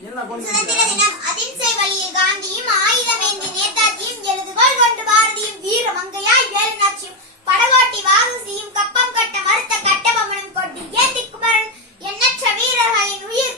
சுதந்திர தினம் அதின்சை வழியில் காந்தியும் ஆயுதமேந்தி நேதாஜியும் எழுதுகோள் கொண்டு பாரதியும் வீர மங்கையாய் வேலுநாச்சியும் படகோட்டி வாகுசியும் கப்பம் கட்ட மறுத்த கட்டபொம்மனும் கொண்டு ஏந்தி குமரன் எண்ணற்ற வீரர்களின் உயிர்